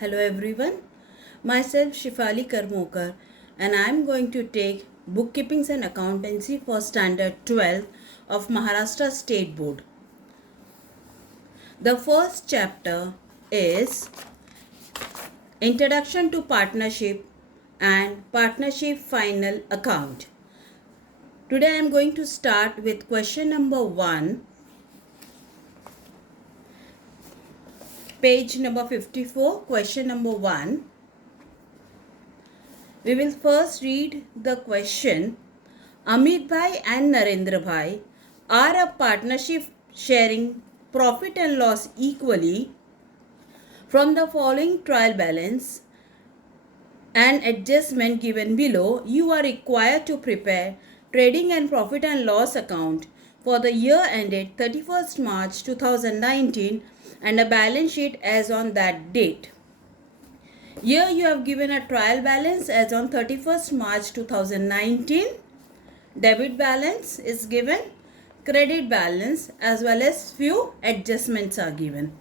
Hello everyone, myself Shifali Karmokar and I am going to take Bookkeeping and Accountancy for Standard 12 of Maharashtra State Board. The first chapter is Introduction to Partnership and Partnership Final Account. Today I am going to start with question number 1, page number 54, question number 1. We will first read the question. Amit Bhai and Narendra Bhai are a partnership sharing profit and loss equally. From the following trial balance and adjustment given below, you are required to prepare trading and profit and loss account for the year ended 31st March 2019 and a balance sheet as on that date. Here you have given a trial balance as on 31st March 2019. Debit balance is given, credit balance as well as few adjustments are given.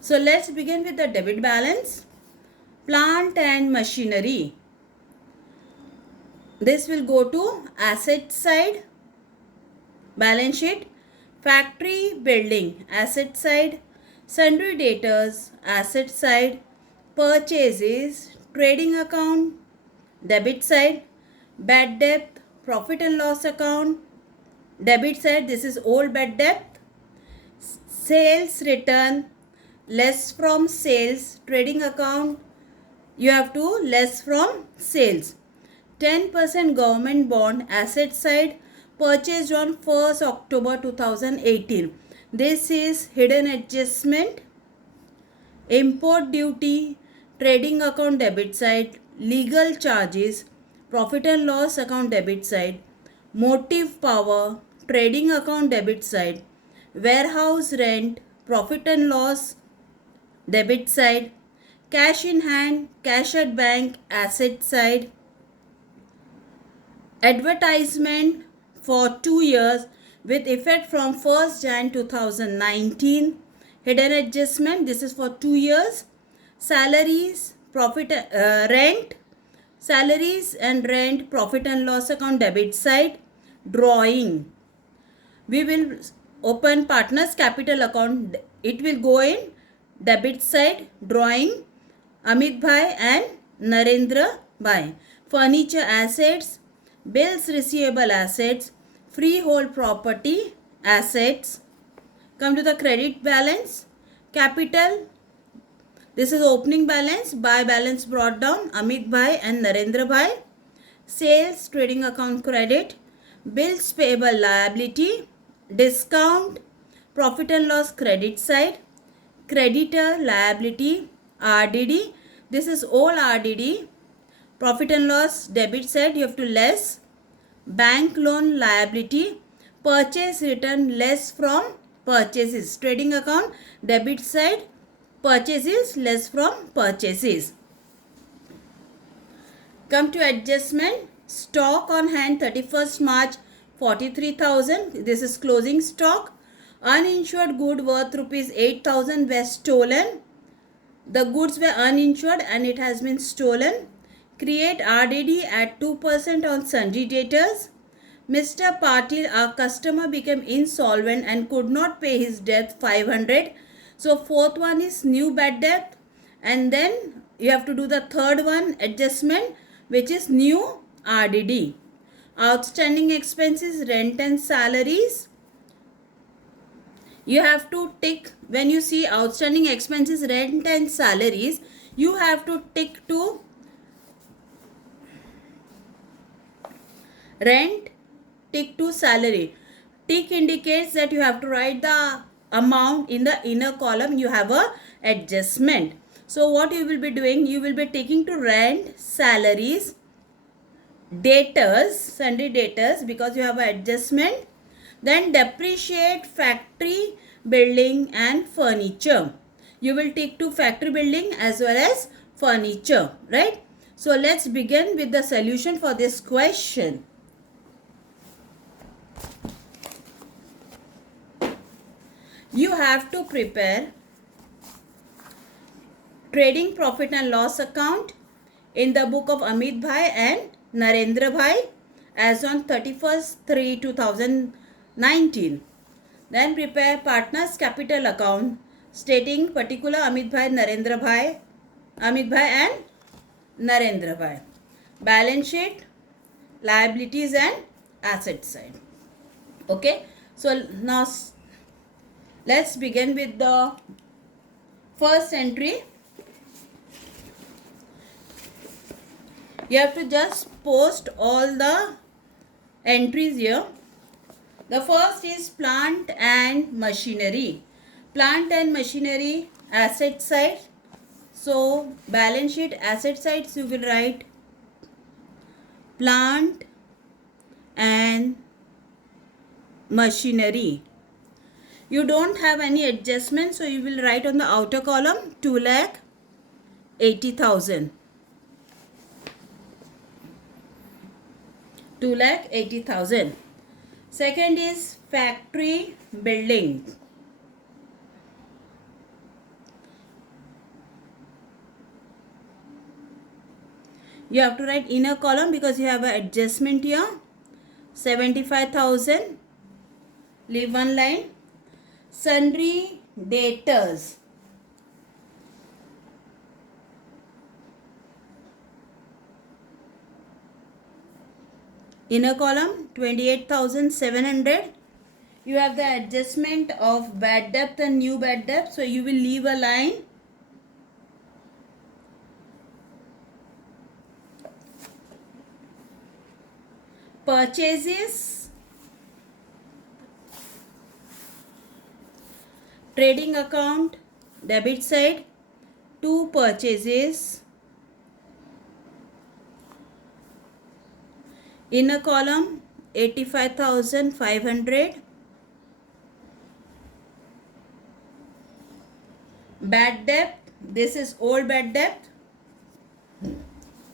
So let's begin with the debit balance. Plant and machinery. This will go to asset side, balance sheet. Factory building, asset side. Sundry debtors, asset side. Purchases, trading account, debit side. Bad debt, profit and loss account, debit side. This is old bad debt. Sales return, less from sales, trading account, you have to less from sales. 10% government bond, asset side, purchased on 1st October 2018. This is hidden adjustment. Import duty, trading account debit side, legal charges, profit and loss account debit side, motive power, trading account debit side, warehouse rent, profit and loss debit side, cash in hand, cash at bank, asset side, advertisement for 2 years with effect from 1st Jan 2019, hidden adjustment, this is for 2 years, salaries, rent, salaries and rent, profit and loss account debit side, drawing. We will open partners capital account, it will go in debit side, drawing, Amit Bhai and Narendra Bhai. Furniture assets, bills receivable assets, freehold property assets. Come to the credit balance. Capital, this is opening balance, buy balance brought down, Amit Bhai and Narendra Bhai. Sales, trading account credit, bills payable liability, discount, profit and loss credit side, creditor liability, RDD, this is all RDD, profit and loss debit side, you have to less, bank loan liability, purchase return less from purchases, trading account debit side, purchases less from purchases. Come to adjustment, stock on hand 31st March 43,000, this is closing stock. Uninsured good worth rupees 8,000 were stolen. The goods were uninsured and it has been stolen. Create RDD at 2% on sundry debtors. Mr. Patil, our customer, became insolvent and could not pay his debt 500. So fourth one is new bad debt. And then you have to do the third one, adjustment, which is new RDD. Outstanding expenses, rent and salaries. You have to tick, when you see outstanding expenses, rent and salaries, you have to tick to rent, tick to salary. Tick indicates that you have to write the amount in the inner column, you have a adjustment. So what you will be doing, you will be taking to rent, salaries, debtors, sundry debtors, because you have an adjustment. Then depreciate factory building and furniture. You will take to factory building as well as furniture, right? So let's begin with the solution for this question. You have to prepare trading profit and loss account in the book of Amit Bhai and Narendra Bhai as on 31st 3 2019. Then prepare partners capital account stating particular Amit Bhai and Narendra Bhai. Balance sheet, liabilities and asset side. Okay, so now let's begin with the first entry. You have to just post all the entries here. The first is plant and machinery. Plant and machinery asset side. So balance sheet asset sides you will write plant and machinery. You don't have any adjustment, so you will write on the outer column 2,80,000. 2,80,000. Second is factory building. You have to write inner column because you have an adjustment here. 75,000. Leave one line. Sundry debtors. Inner column 28,700. You have the adjustment of bad debt and new bad debt. So you will leave a line. Purchases. Trading account debit side 2 purchases. Inner column 85,500. Bad debt, this is old bad debt.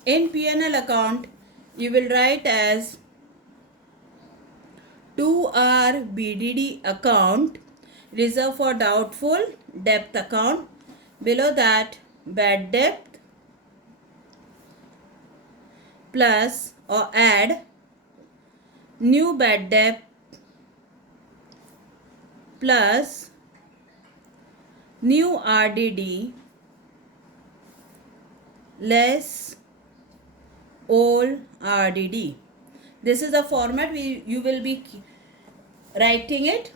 In P&L account you will write as 2R BDD account, reserve for doubtful debt account. Below that bad debt plus or add new bad debt plus new RDD less old RDD. This is the format you will be writing it.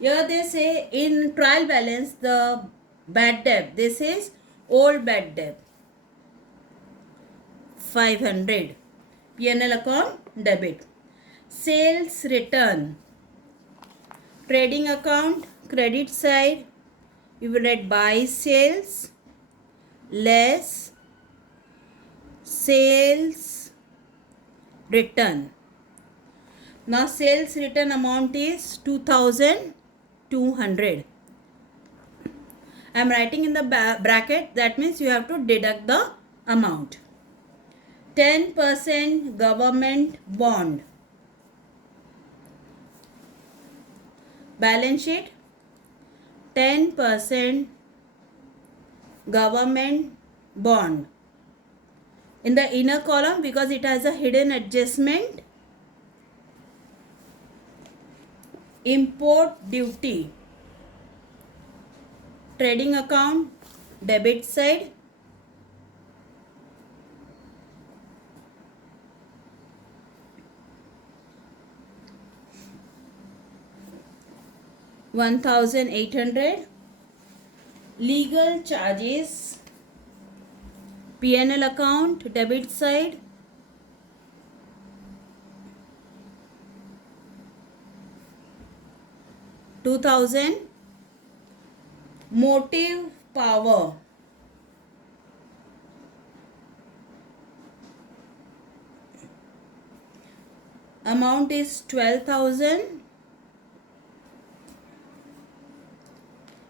Here they say in trial balance the bad debt, this is old bad debt 500. P&L account debit. Sales return. Trading account credit side you will write buy sales less sales return. Now sales return amount is 2,200. I am writing in the bracket, that means you have to deduct the amount. 10% government bond. Balance sheet 10% government bond. In the inner column, because it has a hidden adjustment, import duty. Trading account debit side $1,800. Legal charges. P&L account debit side $2,000. Motive power amount is 12,000.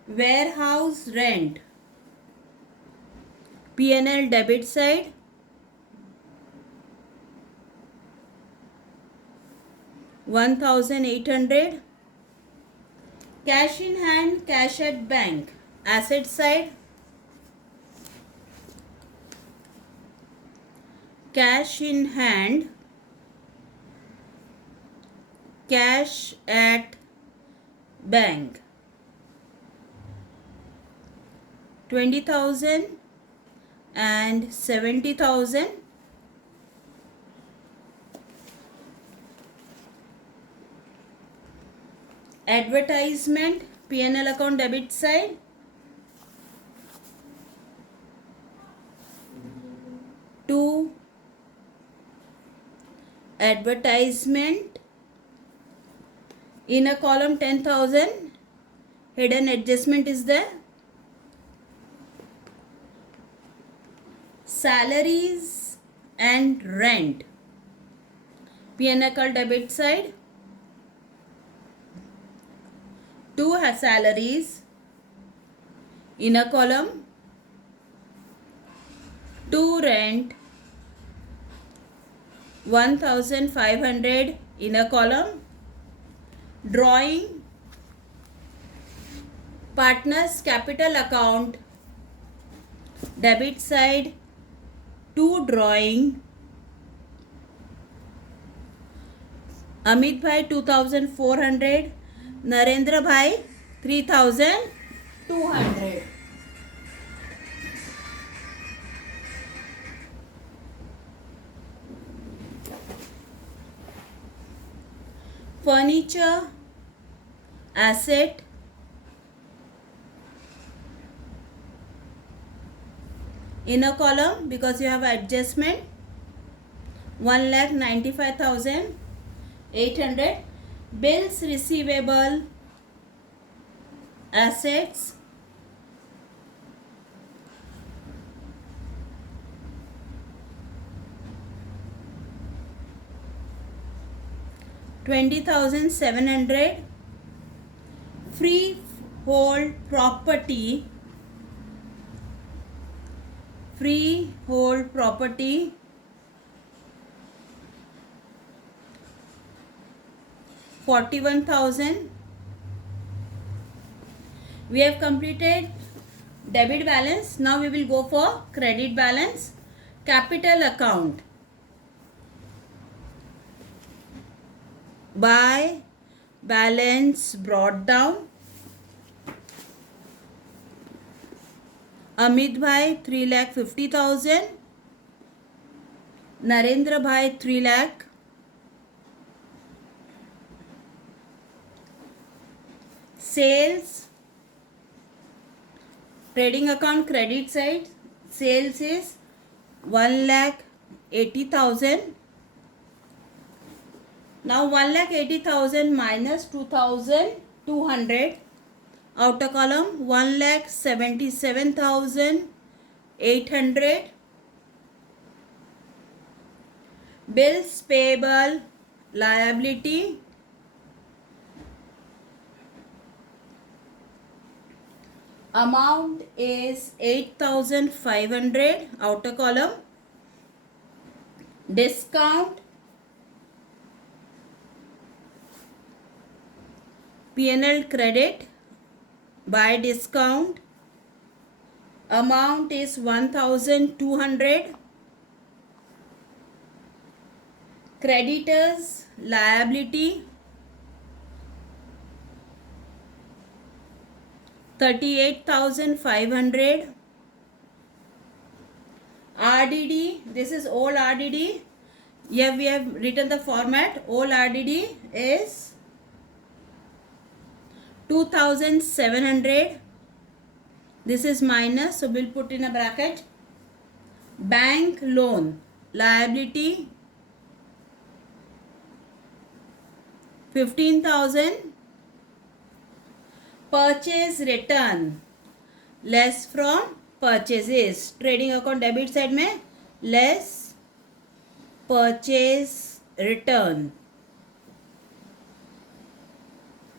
Warehouse rent P&L debit side $1,800. Cash in hand, cash at bank asset side cash in hand, cash at bank, 20,000 and 70,000. Advertisement, P&L account debit side, to advertisement, in a column 10,000, hidden adjustment is there. Salaries and rent, P&L account debit side, to has salaries, in a column, to rent, 1,500, in a column, drawing, partners capital account debit side, to drawing, Amit bhai 2,400, Narendra bhai 3,200. Furniture asset, in a column, because you have adjustment, 1,95,800. Bills receivable assets, $20,700. Freehold property, freehold property, 41,000. We have completed debit balance. Now we will go for credit balance. Capital account, by balance brought down, Amit bhai 3,50,000, Narendra bhai 3 lakh, sales, trading account credit side, sales is 1,80,000. Now 1,80,000 minus 2,200, outer column 1,77,800. Bills payable liability, amount is 8,500, outer column. Discount, P&L credit by discount, amount is 1,200. Creditors liability, 38,500. RDD, this is all RDD. Here we have written the format. All RDD is 2,700. This is minus, so we'll put in a bracket. Bank loan liability, 15,000. Purchase return less from purchases, trading account debit side में less purchase return,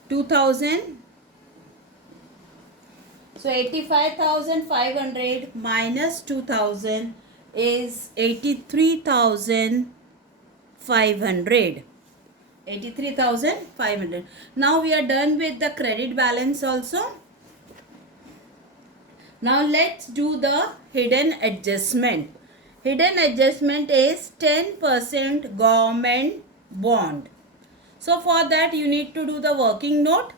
2,000. So 85,500 minus 2,000 is 83,500. 83,500. Now we are done with the credit balance also. Now let's do the hidden adjustment. Hidden adjustment is 10% government bond. So for that you need to do the working note.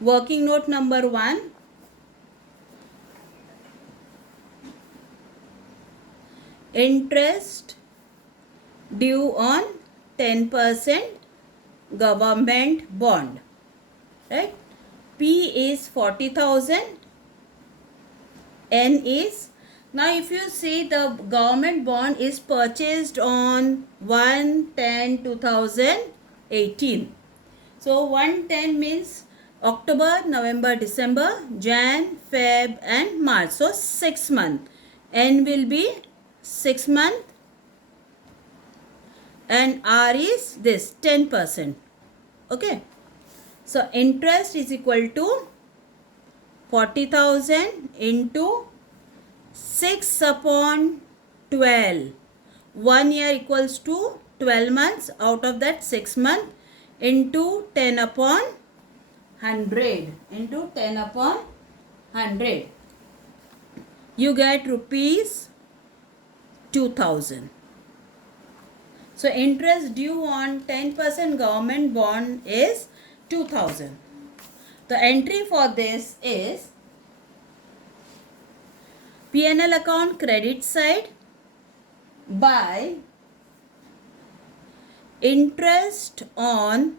Working note number 1. Interest due on 10% government bond. Right? P is 40,000. N is, now if you see the government bond is purchased on 1/10/2018. So 1/10 means October, November, December, Jan, Feb and March. So 6 months. N will be 6 months and R is this 10%. Okay. So interest is equal to 40,000 into 6 upon 12. 1 year equals to 12 months. Out of that 6 months into 10 upon 100. Into 10 upon 100. You get rupees 2,000. So interest due on 10% government bond is 2,000. The entry for this is P&L account credit side by interest on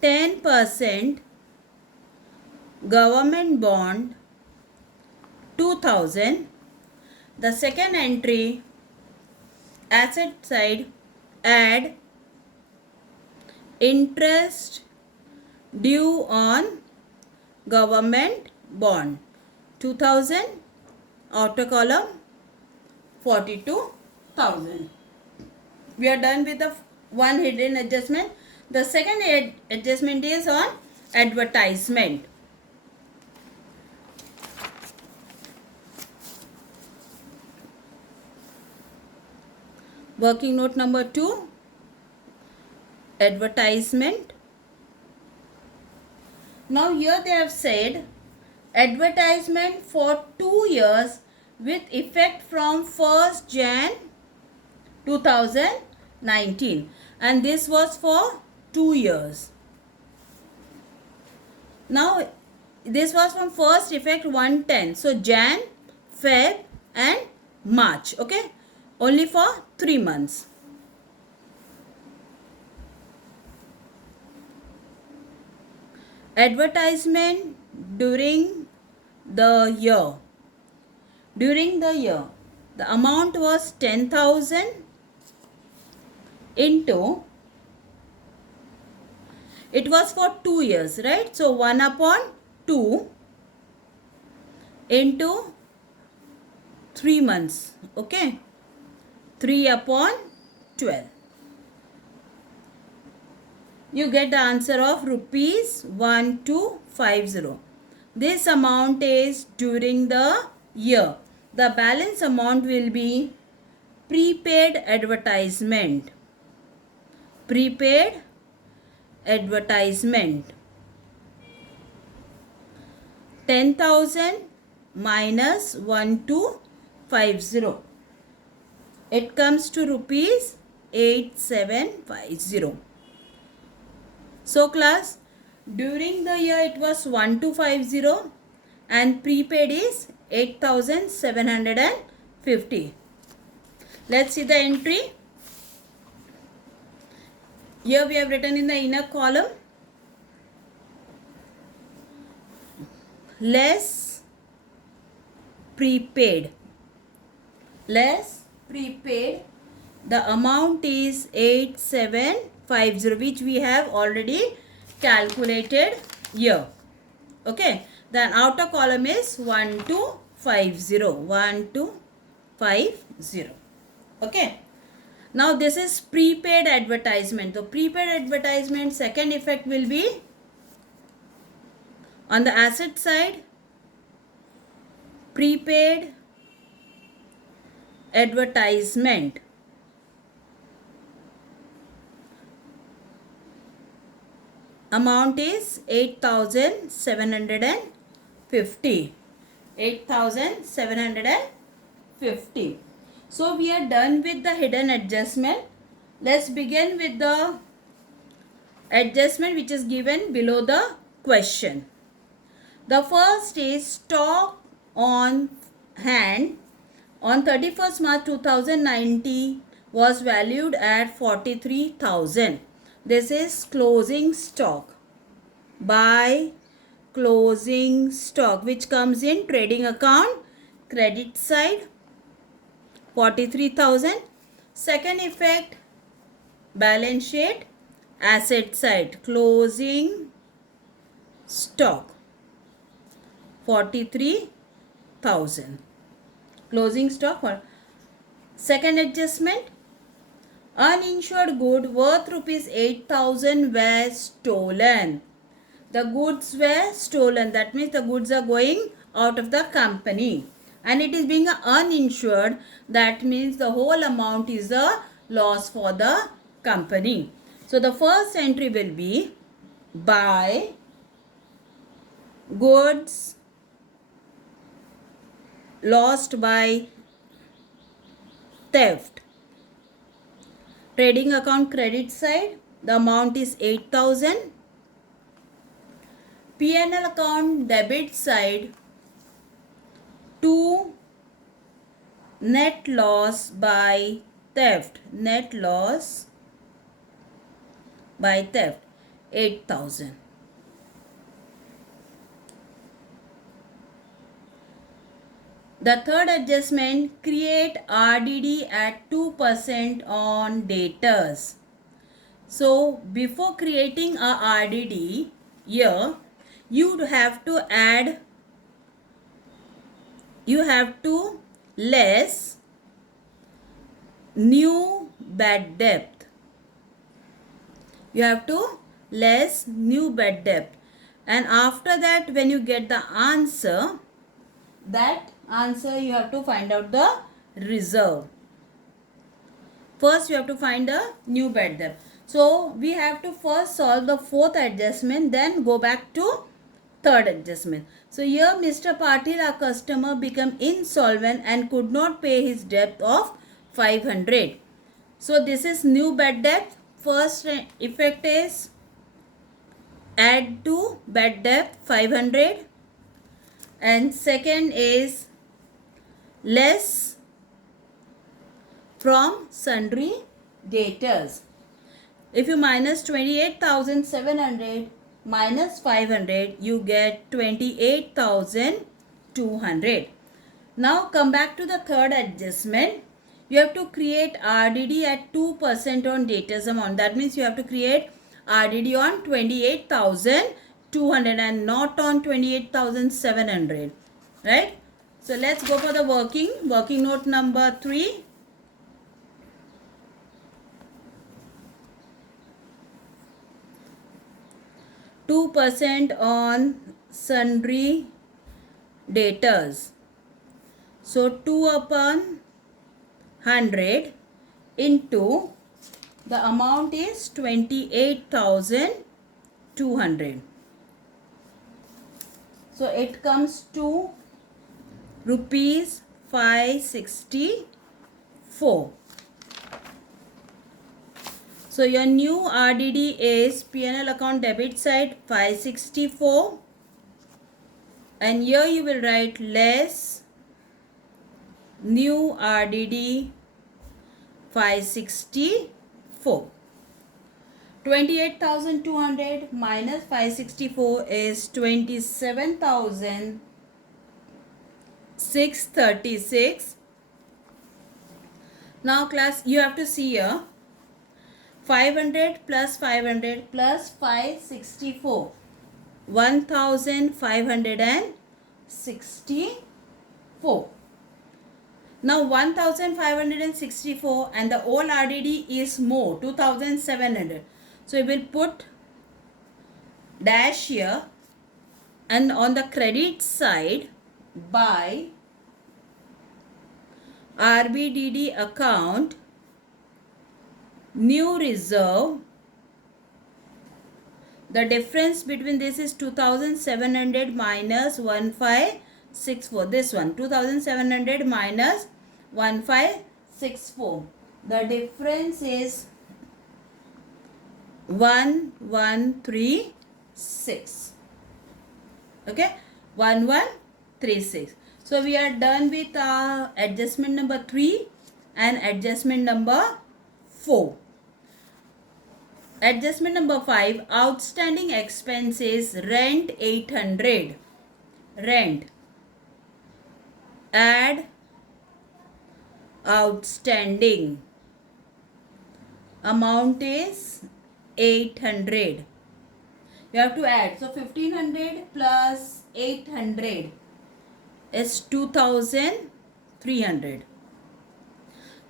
10% government bond 2,000. The second entry asset side add interest due on government bond 2,000, outer column 42,000. We are done with the one hidden adjustment. The second adjustment is on advertisement. Working note number 2, advertisement. Now here they have said advertisement for 2 years with effect from 1st Jan 2019, and this was for 2 years. Now this was from first effect 1/10. So Jan, Feb and March. Okay. Only for 3 months. Advertisement during the year. During the year, the amount was 10,000 into, it was for 2 years, right? So 1 upon 2 into 3 months. Okay. 3 upon 12. You get the answer of rupees 1250. This amount is during the year. The balance amount will be prepaid advertisement. Prepaid advertisement. 10,000 minus 1250. It comes to rupees 8750. So class, during the year it was 1250 and prepaid is 8750. Let's see the entry. Here we have written in the inner column less prepaid. Less prepaid. The amount is 8750, which we have already calculated here. Okay. Then outer column is 1250. 1250. Okay. Now this is prepaid advertisement. The prepaid advertisement second effect will be on the asset side. Prepaid advertisement. amount is 8,750. 8,750. So we are done with the hidden adjustment. Let's begin with the adjustment which is given below the question. The first is stock on hand on 31st March 2019 was valued at 43,000. This is closing stock. By closing stock, which comes in trading account, credit side, 43,000. Second effect, balance sheet, asset side, closing stock, 43,000. Closing stock. Second adjustment, uninsured good worth rupees 8,000 were stolen. The goods were stolen. That means the goods are going out of the company. And it is being uninsured. That means the whole amount is a loss for the company. So the first entry will be buy goods lost by theft. Trading account credit side, the amount is 8,000. P&L account debit side, 2 net loss by theft. Net loss by theft, 8,000. The third adjustment, create RDD at 2% on debtors. So before creating a RDD here, you have to less new bad debt. You have to less new bad debt. And after that, when you get the answer, that answer you have to find out the reserve. First you have to find a new bad debt. So we have to first solve the fourth adjustment, then go back to third adjustment. So here Mr. Patil, our customer, became insolvent and could not pay his debt of 500. So this is new bad debt. First effect is add to bad debt 500. And second is less from sundry debtors. If you minus 28,700 minus 500, you get 28,200. Now come back to the third adjustment. You have to create RDD at 2% on debtors amount. That means you have to create RDD on 28,200 and not on 28,700. Right? So let's go for the working note number 3. %2% on sundry debtors. So 2 upon 100 into the amount is 28,200. So it comes to rupees 564. So your new RDD is P&L account debit side 564, and here you will write less new RDD 564. 28,200 minus 564 is 27,636. Now class, you have to see here 500 plus 500 plus 564, 1,564. Now 1,564 and the old RDD is more, 2,700. So we will put dash here, and on the credit side by RBDD account new reserve The difference between this is 2700 minus 1564. This one 2700 minus 1564. The difference is 1136. Okay, 1136. So we are done with adjustment number 3 and adjustment number 4. Adjustment number 5, outstanding expenses, rent 800. Rent. Add outstanding. Amount is 800. You have to add. So 1500 plus 800 is 2300.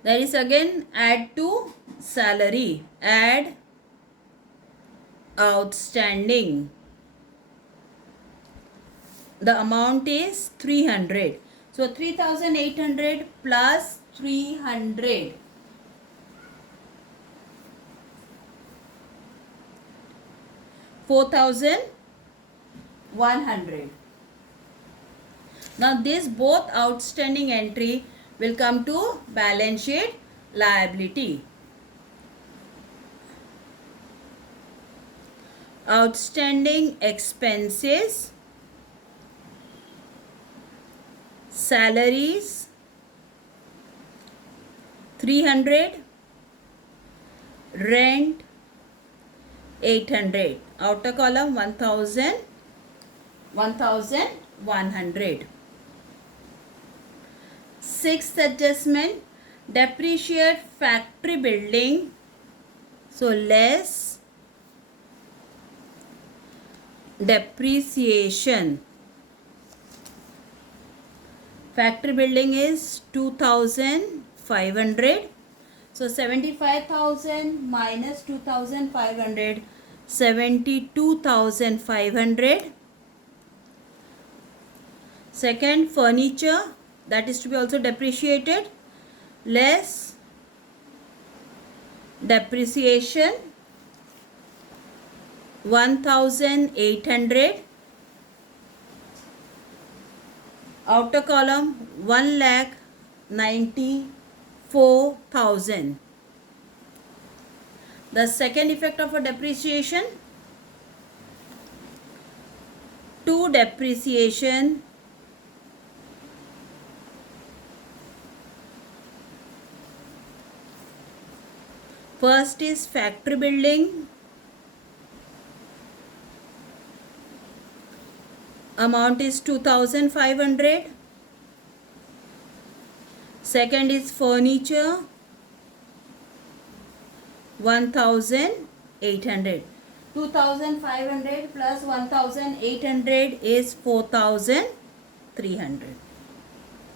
That is again add to salary. Add outstanding. The amount is 300. So 3800 plus 300. 4100. Now this both outstanding entry will come to balance sheet liability. Outstanding expenses, salaries 300, rent 800, outer column 1100. Sixth adjustment, depreciate factory building, so less depreciation. Factory building is 2500. So 75,000 minus 2,500, 72,500. Second, furniture, that is to be also depreciated, less depreciation 1,800. Outer column 1,94,000. The second effect of a depreciation, to depreciation first is factory building, amount is 2,500. Second is furniture 1,800. 2,500 plus 1,800 is 4,300.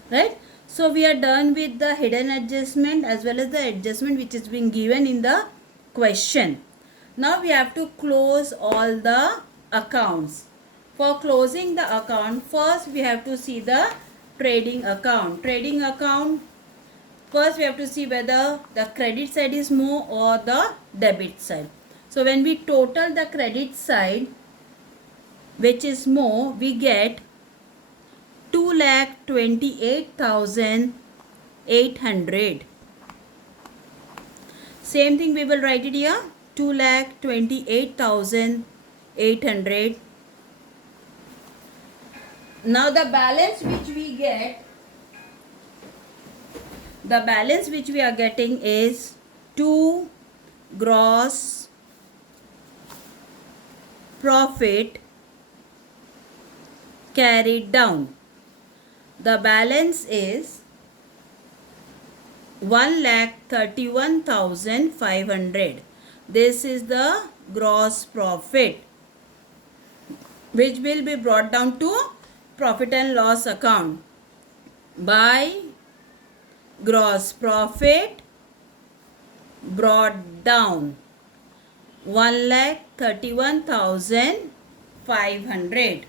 Right? So we are done with the hidden adjustment as well as the adjustment which is being given in the question. Now we have to close all the accounts. For closing the account, first we have to see the trading account. Trading account, first we have to see whether the credit side is more or the debit side. So when we total the credit side, which is more, we get 2,28,800. Same thing we will write it here, 2,28,800. Now the balance which we get, the balance which we are getting is 2 gross profit carried down. The balance is 1,31,500. This is the gross profit which will be brought down to profit and loss account by gross profit brought down 1,31,500.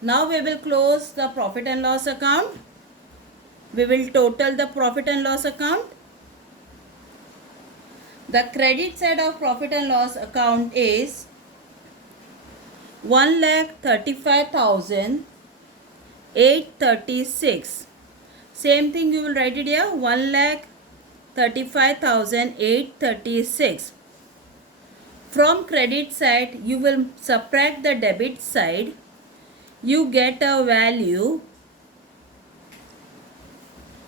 Now we will close the profit and loss account. We will total the profit and loss account. The credit side of profit and loss account is 1,35,836. Same thing you will write it here, 1,35,836. From credit side, you will subtract the debit side. You get a value.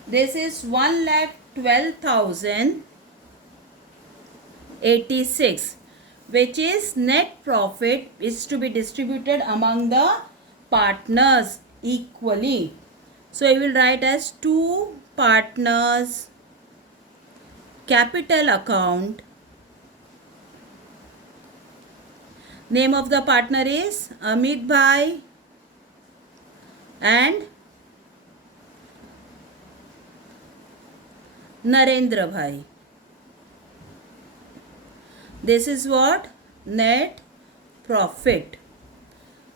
This is 1,12,086, which is net profit is to be distributed among the partners equally. So you will write as two partners capital account. Name of the partner is Amit Bhai and Narendra Bhai. This is what? Net profit.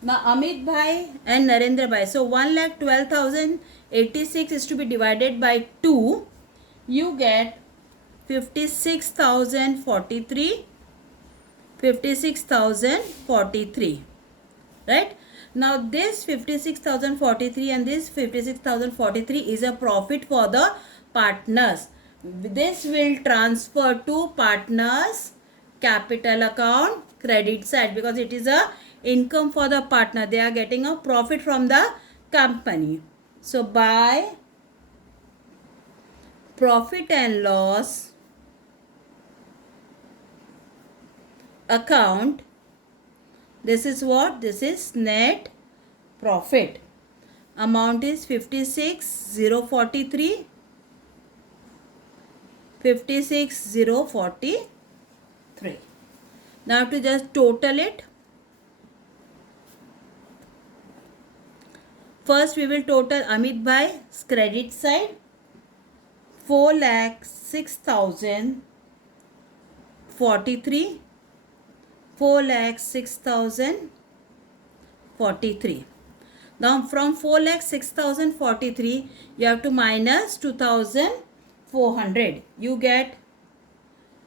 Now Amit Bhai and Narendra Bhai. So 1,12,086 is to be divided by 2. You get 56,043. 56,043. Right? Now this 56,043 and this 56,043 is a profit for the partners. This will transfer to partners capital account credit side because it is a income for the partner. They are getting a profit from the company. So by profit and loss account, this is what? This is net profit. Amount is 56,043. 56,043. Now to just total it. First we will total Amit Bhai's credit side. 4,06,043. 4,06,043. Now from 4,06,043 you have to minus 2,400. You get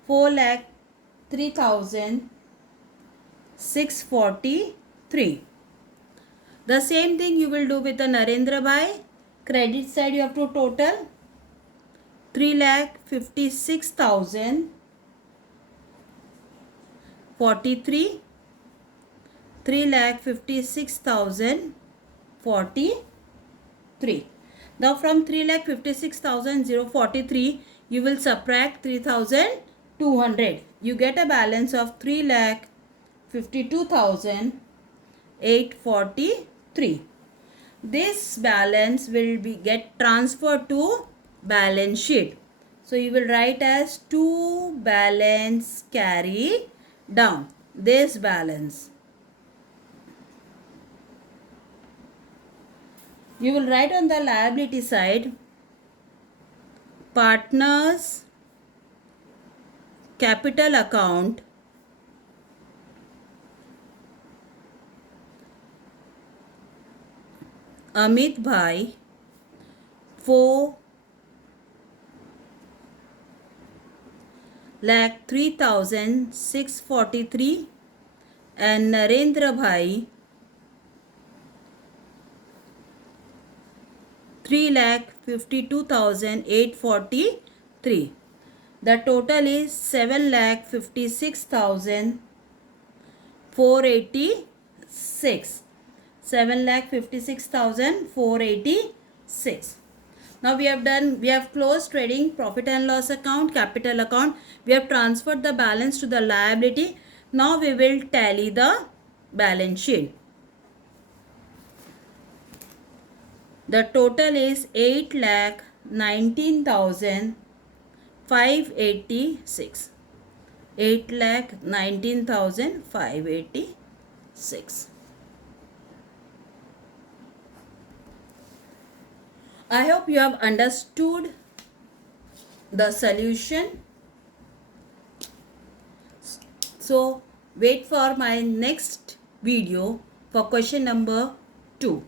4,03,643. The same thing you will do with the Narendra Bhai. Credit side you have to total 3,56,043. 3,56,043. Now from 3,56,043 you will subtract 3,200. You get a balance of 3,52,843. This balance will be get transferred to balance sheet. So you will write as to balance carry down. This balance. You will write on the liability side partners capital account Amit Bhai 4,03,643 and Narendra Bhai 3,52,843. The total is 7,56,486. 7,56,486. Now we have closed trading profit and loss account, capital account. We have transferred the balance to the liability. Now we will tally the balance sheet. The total is 8,19,586. 8,19,586. I hope you have understood the solution. So wait for my next video for question number 2.